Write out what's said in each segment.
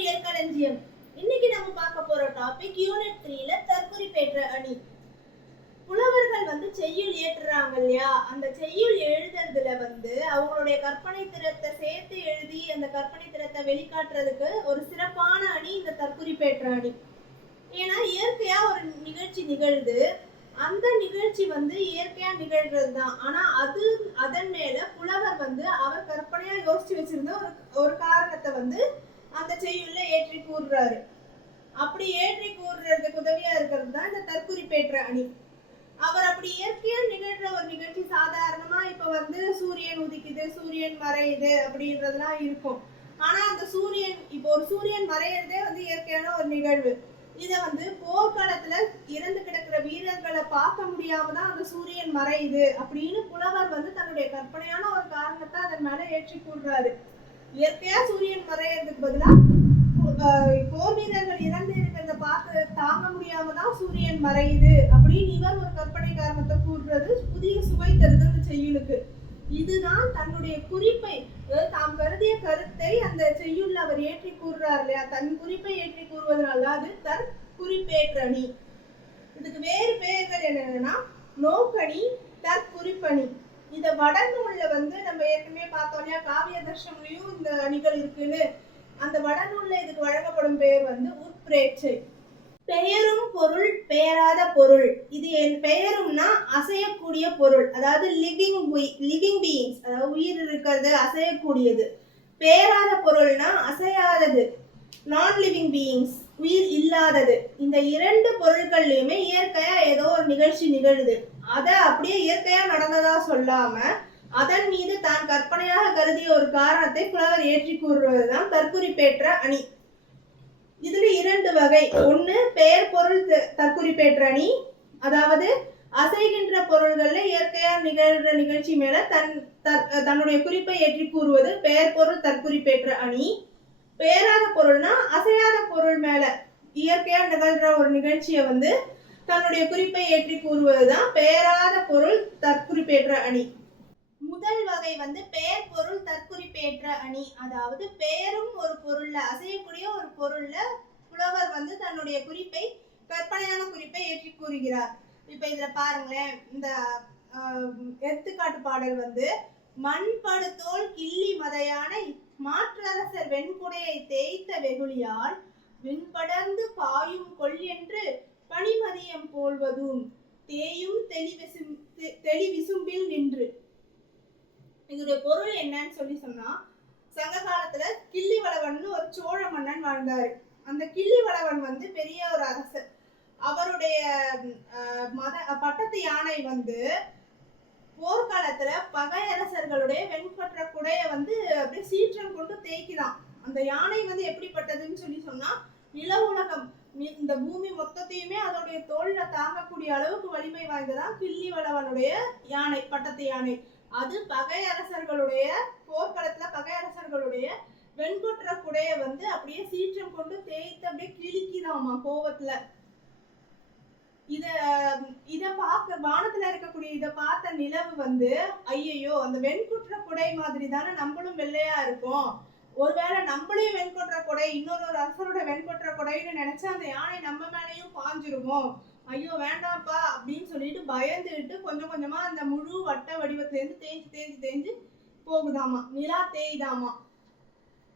அறிவியல் களஞ்சியம். இன்னைக்கு நம்ம பார்க்க போற டாபிக் யூனிட் 3ல தற்குறிப்பேற்ற அணி. புலவர்கள் செய்யுள் ஏற்றுறாங்க இல்லையா, அந்த செய்யுள் எழுதுறதுல அவங்களுடைய கற்பனை திறத்தை சேர்த்து எழுதி அந்த கற்பனை திறத்தை வெளிக்காட்டுறதுக்கு ஒரு சிறப்பான அணி இந்த தற்குறிப்பேற்ற அணி. ஏன்னா இயற்கையா ஒரு நிகழ்ச்சி நிகழ்து, அந்த நிகழ்ச்சி இயற்கையா நிகழ்றது தான். ஆனா அதன் மேல புலவர் அவர் கற்பனையா யோசிச்சு வச்சிருந்த ஒரு காரணத்தை அந்த செய்யுள்ள ஏற்றி கூறுறாரு. அப்படி ஏற்றி கூறுறதுக்கு உதவியா இருக்கிறது தான் இந்த தற்குறிப்பேற்ற அணி. அவர் அப்படி இயற்கையா நிகழ்ற ஒரு நிகழ்ச்சி சாதாரணமா இப்ப சூரியன் உதிக்குது, சூரியன் மறையுது அப்படின்றதுலாம் இருக்கும். ஆனா அந்த ஒரு சூரியன் மறையறதே இயற்கையான ஒரு நிகழ்வு. இத போர்க்காலத்துல இறந்து கிடக்கிற வீரர்களை பார்க்க முடியாம தான் அந்த சூரியன் மறையுது அப்படின்னு புலவர் தன்னுடைய கற்பனையான ஒரு காரணத்தை அதன் மேல ஏற்றி கூறுறாரு. இயற்கையா சூரியன் மறையறதுக்கு பதிலா போர் வீரர்கள் இறந்து இருக்கிறத பார்த்து தாங்க முடியாம தான் சூரியன் மறையுது அப்படின்னு இவர் ஒரு கற்பனை காரணத்தை கூறுறது புதிய சுவை தருது அந்த செய்யுளுக்கு. இதுதான் தன்னுடைய குறிப்பை, தாம் கருதிய கருத்தை அந்த செய்யுள்ள அவர் ஏற்றி கூறுறார் இல்லையா, தன் குறிப்பை ஏற்றி கூறுவதனால அது தற்குறிப்பேற்றணி. இதுக்கு வேறு பெயர்கள் என்னன்னா நோக்கணி, தற்குறிப்பணி. இத வடநூல்ல நம்ம ஏற்கனவே பார்த்தோம் இல்லையா, காவிய தர்ஷன்லயும் இந்த அணிகள் இருக்குன்னு. அந்த வடநூல்ல இதுக்கு வழங்கப்படும் பெயர் உட்பிரேட்சை. பெயரும் பொருள், பெயராத பொருள். இது என் பெயரும்னா அசையக்கூடிய பொருள், அதாவது லிவிங் பீயிங்ஸ், அதாவது உயிர் இருக்கிறது, அசையக்கூடியது. பெயராத பொருள்னா அசையாதது, நான் லிவிங் பீயிங்ஸ், உயிர் இல்லாதது. இந்த இரண்டு பொருட்கள்லயுமே இயற்கையா ஏதோ ஒரு நிகழ்ச்சி நிகழுது. அதை அப்படியே இயற்கையா நடந்ததா சொல்லாம அதன் மீது தான் கற்பனையாக கருதிய ஒரு காரணத்தை புலவர் ஏற்றி கூறுவதுதான் தற்குறிப்பேற்ற அணி. இதுல இரண்டு வகை. ஒண்ணு பெயர் பொருள் தற்குறிப்பேற்ற அணி, அதாவது அசைகின்ற பொருள்கள்ல இயற்கையா நிகழ்ற நிகழ்ச்சி மேல தன்னுடைய குறிப்பை ஏற்றி கூறுவது பெயர் பொருள் தற்குறிப்பேற்ற அணி. பெயராத பொருள்னா அசையாத பொருள் மேல இயற்கையா நிகழ்ற ஒரு நிகழ்ச்சியை தன்னுடைய குறிப்பை ஏற்றி கூறுவதுதான் பெயராத பொருள் தற்குறிப்பேற்ற அணி. முதல் வகை பெயர் பொருள் தற்குறிப்பேற்ற அணி. அதாவது பெயரும் ஒரு பொருள்ல, அசையக்கூடிய ஒரு பொருள்ல புலவர் தன்னுடைய குறிப்பை, கற்பனையான குறிப்பை ஏற்றி கூறுகிறார். இப்ப இதுல பாருங்களேன், இந்த எடுத்துக்காட்டு பாடல் மண் படுதோல் கிள்ளி மதையானை மாற்றரசர் வெண்குடையை தேய்த்த வெகுளியால் விண்படர்ந்து பாயும் கொள் என்று பனிமதியம் போல்வதும் தேயும் தெளிவிசும்பில் நின்று. இதோட பொருள் என்னன்னு சொன்னா, சங்க காலத்துல கிள்ளிவளவன் ஒரு சோழ மன்னன் வாழ்ந்தாரு. அந்த கிள்ளிவளவன் பெரிய ஒரு அரசர். அவருடைய பட்டத்து யானை போர்க்காலத்துல பகையரசர்களுடைய வெண்பற்ற குடைய அப்படியே சீற்றம் கொண்டு தேய்க்கிறான். அந்த யானை எப்படிப்பட்டதுன்னு சொன்னா, நில உலகம், இந்த பூமி மொத்தத்தையுமே அதோடைய தோல்ல தாங்கக்கூடிய அளவுக்கு வலிமை வாய்ந்ததான் கிள்ளிவளவனுடைய யானை, பட்டத்து யானை. அது பகையரசர்களுடைய போர்க்களத்துல பகையரசர்களுடைய வெண்குற்ற குடைய அப்படியே சீற்றம் கொண்டு தேய்த்து அப்படியே கிழிக்குதாமா கோவத்துல. இத பார்க்க வானத்துல இருக்கக்கூடிய இத பார்த்த நிலவு ஐயோ, அந்த வெண்குற்ற குடை மாதிரி தானே நம்மளும் வெள்ளையா இருக்கும், ஒருவேளை நம்மளையும் வெண்கொற்ற கொடை, இன்னொரு அரசரோட வெண்கொற்ற கொடைன்னு நினைச்சா அந்த யானை நம்ம மேலையும் பாஞ்சிருவோம், ஐயோ வேண்டாம்ப்பா அப்படின்னு சொல்லிட்டு பயந்துட்டு கொஞ்சம் கொஞ்சமா அந்த முழு வட்ட வடிவத்துல இருந்து தேஞ்சு தேஞ்சு போகுதாமா, நிலா தேய்தாமா.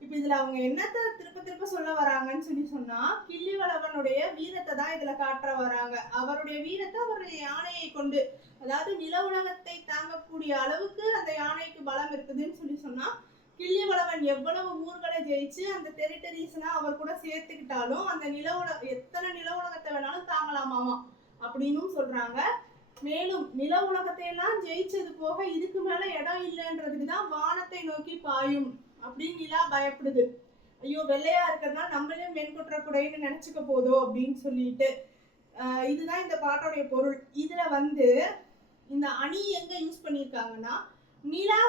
இப்ப இதுல அவங்க என்னத்த திருப்ப சொல்ல வராங்கன்னு சொன்னா, கிள்ளிவளவனுடைய வீரத்தை தான் இதுல காட்டுற வராங்க. அவருடைய வீரத்தை அவருடைய யானையை கொண்டு, அதாவது நில உலகத்தை தாங்கக்கூடிய அளவுக்கு அந்த யானைக்கு பலம் இருக்குதுன்னு சொன்னா, கிள்ளிவளவன் எவ்வளவு ஊர்களை ஜெயிச்சு அந்த டெரிட்டரிஸ்னா அவர் கூட சேர்த்துக்கிட்டாலும் அந்த எத்தனை நில உலகத்தை வேணாலும் தாங்கலாமாமா அப்படின்னு சொல்றாங்க. மேலும் நில உலகத்தை எல்லாம் ஜெயிச்சது போக இதுக்கு மேல இடம் இல்லைன்றதுக்குதான் வானத்தை நோக்கி பாயும் அப்படின்னு நிலா பயப்படுது. ஐயோ வெள்ளையா இருக்கிறதுனால நம்மளையும் வெண்குற்ற குடைன்னு நினைச்சுக்க போதோ அப்படின்னு சொல்லிட்டு. இதுதான் இந்த பாட்டோடைய பொருள். இதுல இந்த அணி எங்க யூஸ் பண்ணியிருக்காங்கன்னா, நிலா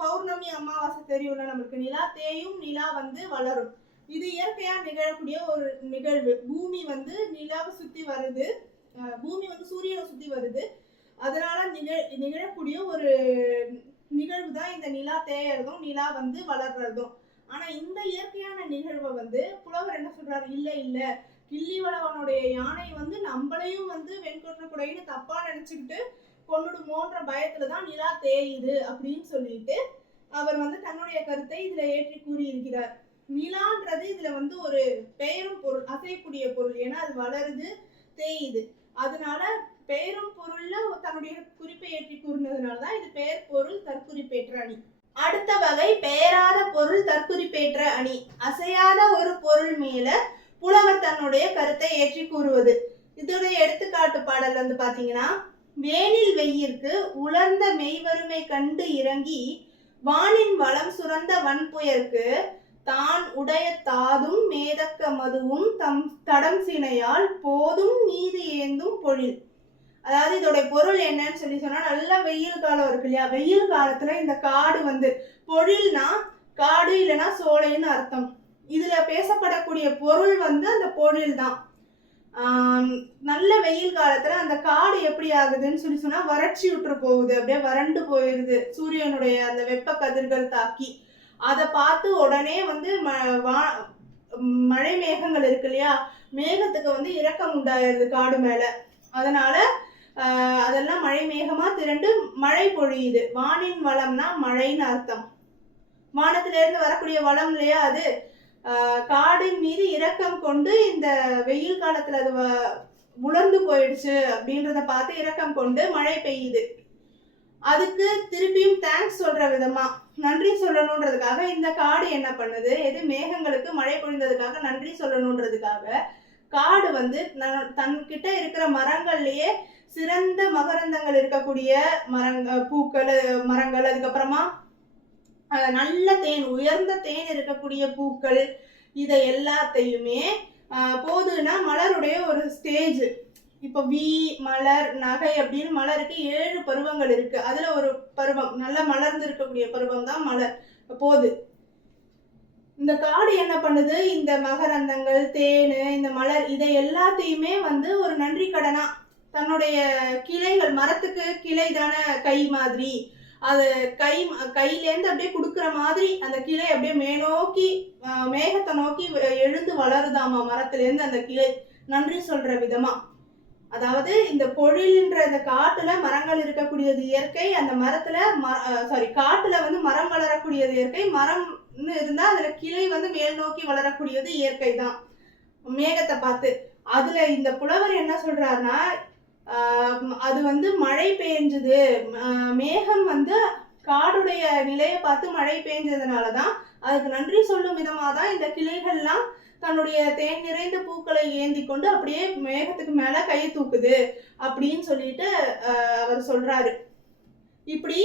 பௌர்ணமி அமாவாசை தெரியும்ல நம்மளுக்கு, நிலா தேயும், நிலா வளரும். இது இயற்கையா நிகழக்கூடிய ஒரு நிகழ்வு. பூமி நிலாவை சுத்தி வருது, பூமி சூரியனை சுத்தி வருது. அதனால நிகழக்கூடிய ஒரு நிகழ்வு தான் இந்த நிலா தேயறதும் நிலா வளர்றதும். ஆனா இந்த இயற்கையான நிகழ்வை வந்து புலவர் என்ன சொல்றாரு, இல்ல இல்ல கிள்ளிவளவனுடைய யானை வந்து நம்மளையும் வந்து வெண்கொற்ற குடைன்னு தப்பா நினைச்சுக்கிட்டு கொன்னுடுமோன்ற பயத்துலதான் நிலா தேயுது அப்படின்னு சொல்லிட்டு அவர் வந்து தன்னுடைய கருத்தை இதுல ஏற்றி கூறியிருக்கிறார். நிலான்றது இதுல வந்து ஒரு பெயரும் பொருள், அசையக்கூடிய பொருள். ஏன்னா அது வளருது, தேயுது. அதனால பெயரும் பொருள்ல தன்னுடைய குறிப்பை ஏற்றி கூறினதுனாலதான் இது பெயர் பொருள் தற்குறிப்பேற்ற அணி. அடுத்த வகை பெயராத பொருள் தற்குறிப்பேற்ற அணி. அசையாத ஒரு பொருள் மேல புலவர் தன்னுடைய கருத்தை ஏற்றி கூறுவது. இதோடைய எடுத்துக்காட்டு பாடல் வந்து பாத்தீங்கன்னா, வேனில் வெயிற்கு உலர்ந்த மெய்வறுமை கண்டு இறங்கி வானின் வளம் சுரந்த வன்புயர்க்கு தான் உடைய தாதும் மேதக்க மதுவும் தம் தடம் சினையால் போதும் மீது ஏந்தும் பொழில். அதாவது இதோட பொருள் என்னன்னு சொல்லி சொன்னா, நல்ல வெயில் காலம் இருக்கு இல்லையா, வெயில் காலத்துல இந்த காடு வந்து பொழில்னா காடு இல்லைன்னா சோலைன்னு அர்த்தம். இதுல பேசப்படக்கூடிய பொருள் வந்து அந்த பொழில் தான். நல்ல வெயில் காலத்துல அந்த காடு எப்படி ஆகுதுன்னு சொல்லி சொன்னா, வறட்சி விட்டு போகுது, அப்படியே வறண்டு போயிருது சூரியனுடைய அந்த வெப்ப கதிர்கள் தாக்கி. அதை பார்த்து உடனே வந்து மழை மேகங்கள் இருக்கு இல்லையா, மேகத்துக்கு வந்து இரக்கம் உண்டாயிருது காடு மேல. அதனால அதெல்லாம் மழை மேகமா திரண்டு மழை பொழியுது. வானின் வளம்னா மழைன்னு அர்த்தம். வானத்துல இருந்து வரக்கூடிய வளம் இல்லையா அது. காடின் மீது இரக்கம் கொண்டு இந்த வெயில் காலத்துல அது உலர்ந்து போயிடுச்சு அப்படின்றத பார்த்து இரக்கம் கொண்டு மழை பெய்யுது. அதுக்கு திருப்பியும் தேங்க்ஸ் சொல்ற விதமா நன்றி சொல்லணுன்றதுக்காக இந்த காடு என்ன பண்ணுது, எது மேகங்களுக்கு மழை பொழிந்ததுக்காக நன்றி சொல்லணுன்றதுக்காக காடு வந்து தன்கிட்ட இருக்கிற மரங்கள்லயே சிறந்த மகரந்தங்கள் இருக்கக்கூடிய பூக்கள் மரங்கள், அதுக்கப்புறமா நல்ல தேன், உயர்ந்த தேன் இருக்கக்கூடிய பூக்கள், இதை எல்லாத்தையுமே போதுன்னா மலருடைய ஒரு ஸ்டேஜ். இப்போ வி மலர் நகை அப்படின்னு மலருக்கு 7 பருவங்கள் இருக்கு. அதுல ஒரு பருவம் நல்லா மலர்ந்து இருக்கக்கூடிய பருவம் தான் மலர் போது. இந்த காடு என்ன பண்ணுது, இந்த மகரந்தங்கள் தேனு இந்த மலர் இதை எல்லாத்தையுமே வந்து ஒரு நன்றி கடனா தன்னுடைய கிளைகள், மரத்துக்கு கிளை தானே கை மாதிரி, அது கையிலேருந்து அப்படியே கொடுக்குற மாதிரி அந்த கிளை அப்படியே மேலோக்கி மேகத்தை நோக்கி எழுந்து வளருதாமா மரத்துல அந்த கிளை நன்றி சொல்ற விதமா. அதாவது இந்த பொழில்ன்ற இந்த காட்டுல மரங்கள் இருக்கக்கூடியது இயற்கை, அந்த மரத்துல காட்டுல வந்து மரம் வளரக்கூடியது இயற்கை, மரம்னு இருந்தா அதுல கிளை வந்து மேல் நோக்கி வளரக்கூடியது இயற்கை தான் மேகத்தை பார்த்து. அதுல இந்த புலவர் என்ன சொல்றாருன்னா, அது வந்து மழை பெய்ஞ்சது, மேகம் வந்து காடுடைய நிலையை பார்த்து மழை பெய்ஞ்சதுனாலதான் அதுக்கு நன்றி சொல்லும் விதமாதான் இந்த கிளைகள்லாம் தன்னுடைய தேன் நிறைந்த பூக்களை ஏந்தி கொண்டு அப்படியே மேகத்துக்கு மேல கையை தூக்குது அப்படின்னு சொல்லிட்டு அவர் சொல்றாரு. இப்படி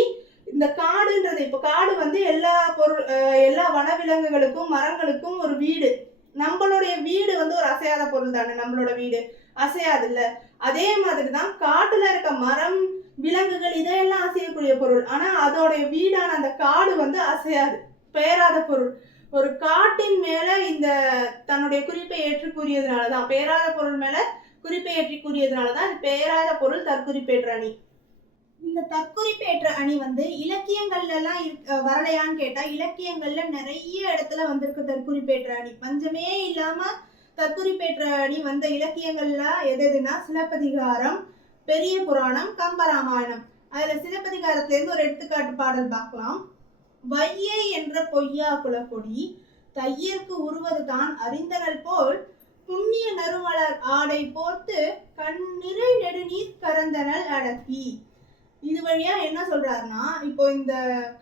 இந்த காடுன்றது, இப்ப காடு வந்து எல்லா வனவிலங்குகளுக்கும் மரங்களுக்கும் ஒரு வீடு. நம்மளுடைய வீடு வந்து ஒரு அசையாத பொருள் தானே, நம்மளோட வீடு அசையாது இல்ல. அதே மாதிரிதான் காட்டுல இருக்க மரம் விலங்குகள் இதையெல்லாம் அசையக்கூடிய பொருள். ஆனா அதோடைய வீடான அந்த காடு வந்து அசையாது, பெயராத பொருள். ஒரு காட்டின் மேல இந்த தன்னுடைய குறிப்பை ஏற்றி கூறியதுனாலதான், பெயராத பொருள் மேல குறிப்பை ஏற்றி கூறியதுனாலதான் இது பெயராத பொருள் தற்குறிப்பேற்ற அணி. இந்த தற்குறிப்பேற்ற அணி வந்து இலக்கியங்கள்ல எல்லாம் வரலையான்னு கேட்டா, இலக்கியங்கள்ல நிறைய இடத்துல வந்திருக்கு தற்குறிப்பேற்ற அணி. பஞ்சமே இல்லாம தற்குறிப்பேற்ற அணி வந்த இலக்கியங்கள்ல எதுனா சிலப்பதிகாரம், பெரிய புராணம், கம்பராமாயணம். அதுல சிலப்பதிகாரத்துல இருந்து ஒரு எடுத்துக்காட்டு பாடல் பார்க்கலாம். வையை என்ற பொய்யா குலக்கொடி தையற்கு உருவது தான் அறிந்தனல் போல் புண்ணிய நறுமலர் ஆடை போர்த்து கண் நிறை நெடுநீர் கரந்தனல் அடக்கி. இது வழியா என்ன சொல்றாருன்னா, இப்போ இந்த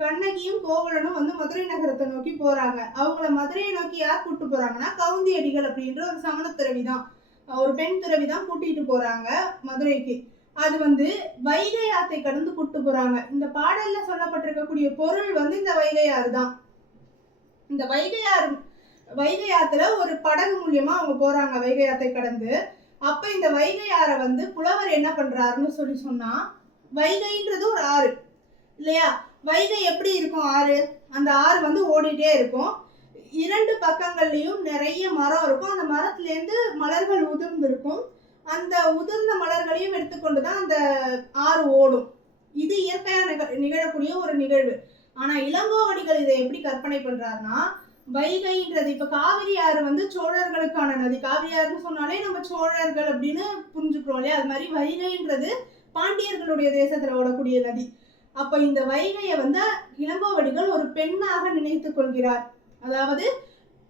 கண்ணகியும் கோவலனும் வந்து மதுரை நகரத்தை நோக்கி போறாங்க. அவங்கள மதுரையை நோக்கி யார் கூட்டு போறாங்கன்னா, கவுந்தியடிகள் அப்படின்ற ஒரு சமண துறவிதான், ஒரு பெண் துறவிதான் கூட்டிட்டு போறாங்க மதுரைக்கு. அது வந்து வைகை ஆத்தை கடந்து கூட்டு போறாங்க. இந்த பாடல்ல சொல்லப்பட்டிருக்கக்கூடிய பொருள் வந்து இந்த வைகை ஆறு தான். இந்த வைகை ஆத்துல ஒரு படகு மூலியமா அவங்க போறாங்க வைகை ஆத்தை கடந்து. அப்ப இந்த வைகை ஆறை வந்து புலவர் என்ன பண்றாருன்னு சொல்லி சொன்னா, வைகைன்றது ஒரு ஆறு இல்லையா, வைகை எப்படி இருக்கும் ஆறு, அந்த ஆறு வந்து ஓடிட்டே இருக்கும். 2 பக்கங்கள்லயும் நிறைய மரம் இருக்கும். அந்த மரத்துல இருந்து மலர்கள் உதிர்ந்து இருக்கும். அந்த உதிர்ந்த மலர்களையும் எடுத்துக்கொண்டுதான் அந்த ஆறு ஓடும். இது இயற்கையா நிகழக்கூடிய ஒரு நிகழ்வு. ஆனா இளங்கோவடிகள் இதை எப்படி கற்பனை பண்றாருன்னா, வைகைன்றது இப்ப காவிரி ஆறு வந்து சோழர்களுக்கான நதி. காவிரி ஆறுன்னு சொன்னாலே நம்ம சோழர்கள் அப்படின்னு புரிஞ்சுக்கிறோம் இல்லையா? அது மாதிரி வைகைன்றது பாண்டியர்களுடைய தேசத்துல ஓடக்கூடிய நதி. அப்ப இந்த வைகையை வந்து இளங்கோவடிகள் ஒரு பெண்ணாக நினைத்து கொள்கிறார். அதாவது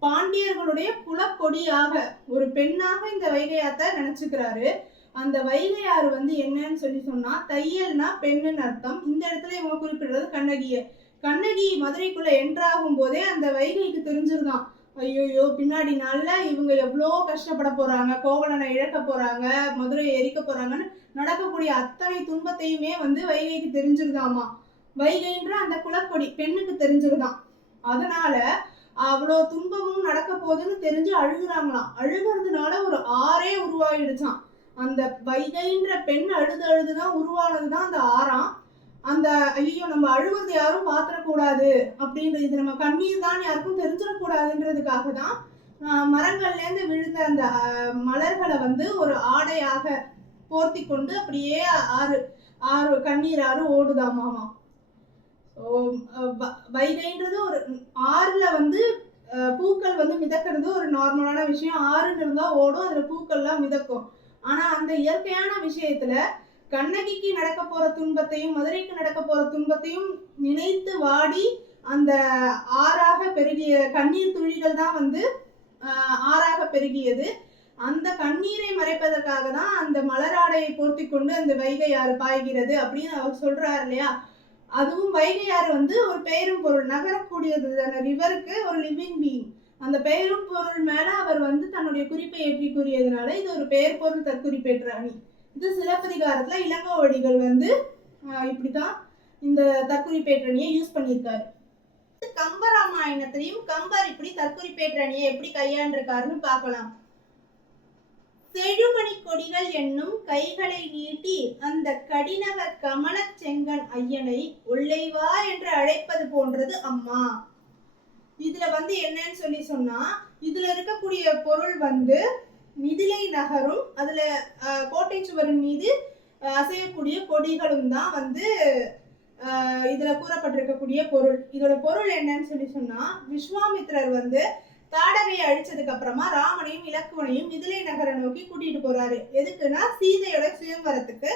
பாண்டியர்களுடைய குலக்கொடியாக ஒரு பெண்ணாக இந்த வைகையாத்த நினைச்சுக்கிறாரு. அந்த வைகையாறு வந்து என்னன்னு சொன்னா தையல்னா பெண்ணுன்னு அர்த்தம். இந்த இடத்துல இவங்க குறிப்பிடுறது கண்ணகிய. கண்ணகி மதுரைக்குள்ள என்ட்ராகும் போதே அந்த வைகைக்கு தெரிஞ்சிருதான், ஐயோயோ பின்னாடி நாள்ல இவங்க எவ்வளோ கஷ்டப்பட போறாங்க, கோவலனை இழக்க போறாங்க, மதுரையை எரிக்க போறாங்கன்னு நடக்கக்கூடிய அத்தனை துன்பத்தையுமே வந்து வைகைக்கு தெரிஞ்சிருதாமா. வைகைன்ற அந்த குலக்கொடி பெண்ணுக்கு தெரிஞ்சிருதான். அதனால அவ்வளோ துன்பமும் நடக்க போகுதுன்னு தெரிஞ்சு அழுகுறாங்களாம். அழுகிறதுனால ஒரு ஆறே உருவாயிடுச்சான். அந்த வைகைன்ற பெண் அழுதுதான் உருவானதுதான் அந்த ஆறாம். அந்த ஐயோ நம்ம அழுவது யாரும் பாத்திரக்கூடாது அப்படின்றது, இது நம்ம கண்ணீர் தான் யாருக்கும் தெரிஞ்சிடக்கூடாதுன்றதுக்காக தான் மரங்கள்ல இருந்து விழுந்த அந்த மலர்களை வந்து ஒரு ஆடையாக போர்த்தி கொண்டு அப்படியே ஆறு கண்ணீர் ஆறு ஓடுதாமாமா. வைகைன்றது ஒரு ஆறுல வந்து பூக்கள் வந்து மிதக்கிறது ஒரு நார்மலான விஷயம். ஆறுன்னு இருந்தா ஓடும், அதுல பூக்கள்லாம் மிதக்கும். ஆனா அந்த இயற்கையான விஷயத்துல கண்ணகிக்கு நடக்க போற துன்பத்தையும் மதுரைக்கு நடக்க போற துன்பத்தையும் நினைத்து வாடி அந்த ஆறாக பெருகிய கண்ணீர் துளிகள் தான் வந்து ஆறாக பெருகியது. அந்த கண்ணீரை மறைப்பதற்காக தான் அந்த மலராடையை போர்த்தி கொண்டு அந்த வைகை ஆறு பாய்கிறது அப்படின்னு அவர் சொல்றாரு இல்லையா? அதுவும் வைகை ஆறு வந்து ஒரு பெயரும் பொருள், நகரக்கூடியது ரிவருக்கு ஒரு லிவிங் பீயிங். அந்த பெயரும் பொருள் மேல அவர் வந்து தன்னுடைய குறிப்பை ஏற்றி கூறியதுனால இது ஒரு பெயர் பொருள் தற்குறிப்பேற்ற அணி. இது சிலப்பதிகாரத்துல இளங்கோவடிகள் வந்து இப்படிதான் இந்த தற்குறிப்பேற்றணியை யூஸ் பண்ணியிருக்காரு. கம்பராமாயணத்திலையும் கம்பர் இப்படி தற்குறிப்பேற்றணியை எப்படி கையாண்டிருக்காருன்னு பார்க்கலாம். செழுமணி கொடிகள் என்னும் கைகளை நீட்டி அந்த கடிநகர் கமல செங்கன் ஐயனை ஒல்லைவா என்று அழைப்பது போன்றது அம்மா. இதுல வந்து என்னன்னு சொன்னா இதுல இருக்கக்கூடிய பொருள் வந்து மிதிலை நகரும் அதுல கோட்டை சுவரின் மீது அசையக்கூடிய கொடிகளும் தான் வந்து இதுல கூறப்பட்டிருக்கக்கூடிய பொருள். இதோட பொருள் என்னன்னு சொன்னா விஸ்வாமித்திரர் வந்து தாடகையை அழிச்சதுக்கு அப்புறமா ராமனையும் இலக்குவனையும் மிதிலை நகரை நோக்கி கூட்டிட்டு போறாரு. எதுக்குன்னா சீதையோட சுயம்பரத்துக்கு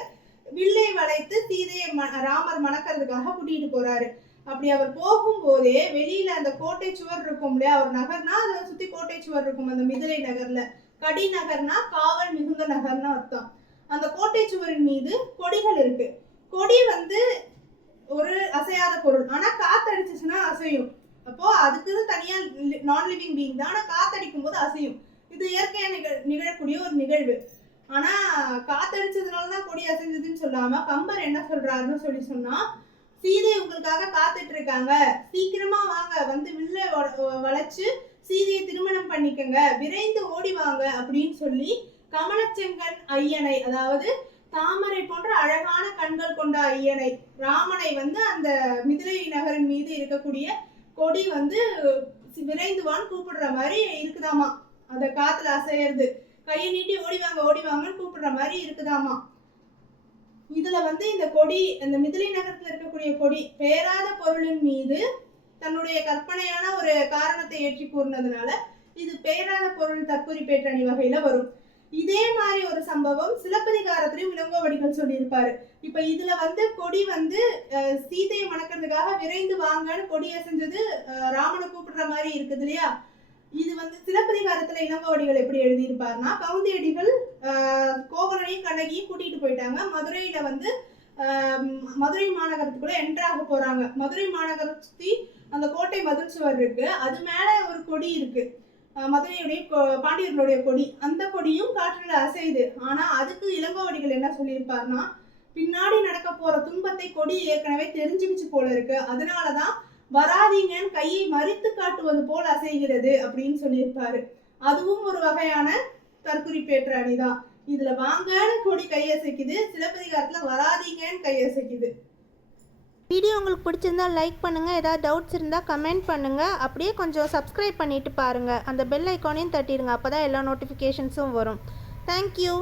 வில்லை வளைத்து சீதையை ராமர் மணக்கிறதுக்காக கூட்டிட்டு போறாரு. அப்படி அவர் போகும்போதே வெளியில அந்த கோட்டை சுவர் இருக்கும் இல்லையா? அவர் நகர்னா அதை சுத்தி கோட்டை சுவர் இருக்கும் அந்த மிதிலை நகர்ல. கடி நகர்னா காவல் மிகுந்த நகர்னு அர்த்தம். அந்த கோட்டை சுவரின் மீது கொடிகள் இருக்கு. கொடி வந்து ஒரு அசையாத பொருள், ஆனா காத்தடிச்சுன்னா அசையும். அப்போ அதுக்கு தனியா நான் லிவிங் பீயிங் தான், ஆனா காத்தடிக்கும் போது அசையும். இது இயற்கையா நிகழக்கூடிய ஒரு நிகழ்வு. ஆனா காத்தடிச்சதுனாலதான் கொடி அசைஞ்சதுன்னு சொல்லாம கம்பர் என்ன சொல்றாருன்னு சொன்னா சீதை உங்களுக்காக காத்துட்டு இருக்காங்க, சீக்கிரமா வாங்க, வந்து வில்ல வளைச்சு சீதையை திருமணம் பண்ணிக்கங்க, விரைந்து ஓடி வாங்க அப்படின்னு சொல்லி கமலச்செங்கன் ஐயனை, அதாவது தாமரை போன்ற அழகான கண்கள் கொண்ட ஐயனை, ராமனை வந்து அந்த மிதிலை நகரின் மீது இருக்கக்கூடிய கொடி வந்து விரைந்துவான்னு கூப்பிடுற மாதிரி இருக்குதாமா. அந்த காத்துல அசையறது, கையை நீட்டி ஓடிவாங்கன்னு கூப்பிடுற மாதிரி இருக்குதாமா. இதுல வந்து இந்த கொடி, இந்த மிதிலை நகரத்துல இருக்கக்கூடிய கொடி பேராத பொருளின் மீது தன்னுடைய கற்பனையான ஒரு காரணத்தை ஏற்றி கூறினதுனால இது பேராத பொருள் தற்குறிப்பேற்றணி வகையில வரும். இதே மாதிரி ஒரு சம்பவம் சிலப்பதிகாரத்திலையும் இளங்கோவடிகள் சொல்லியிருப்பாரு. இப்ப இதுல வந்து கொடி வந்து சீதையை மணக்கிறதுக்காக விரைந்து வாங்கன்னு கொடி அசைஞ்சது ராமனை கூப்பிடுற மாதிரி இருக்குது இல்லையா? இது வந்து சிலப்பதிகாரத்துல இளங்கோவடிகள் எப்படி எழுதியிருப்பாருன்னா கவுந்தியடிகள் கோவலனையும் கண்ணகியும் கூட்டிட்டு போயிட்டாங்க. மதுரையில வந்து மதுரை மாநகரத்துக்குள்ள என்ட்ராக போறாங்க. மதுரை மாநகர சுத்தி அந்த கோட்டை மதில் சுவர் இருக்கு, அது மேல ஒரு கொடி இருக்கு, மதுரையுடைய பாண்டியர்களுடைய கொடி. அந்த கொடியும் காற்றுல அசையுது. ஆனா அதுக்கு இளங்கோவடிகள் என்ன சொல்லியிருப்பாருன்னா பின்னாடி நடக்க போற துன்பத்தை கொடி ஏற்கனவே தெரிஞ்சுக்கிச்சு போல இருக்கு, அதனாலதான் வராதீங்கன்னு கையை மறித்து காட்டுவது போல் அசைகிறது அப்படின்னு சொல்லியிருப்பாரு. அதுவும் ஒரு வகையான தற்குறிப்பேற்ற அணிதான். இதுல வாங்கன்னு கொடி கையசைக்குது, சிலப்பதிகாரத்துல வராதீங்கன்னு கையசைக்குது. வீடியோ உங்களுக்கு பிடிச்சிருந்தா லைக் பண்ணுங்கள், ஏதாவது டவுட்ஸ் இருந்தால் கமெண்ட் பண்ணுங்கள். அப்படியே கொஞ்சம் சப்ஸ்கிரைப் பண்ணிவிட்டு பாருங்கள், அந்த பெல் ஐக்கானையும் தட்டிடுங்க, அப்போ தான் எல்லா நோட்டிஃபிகேஷன்ஸும் வரும். தேங்க்யூ.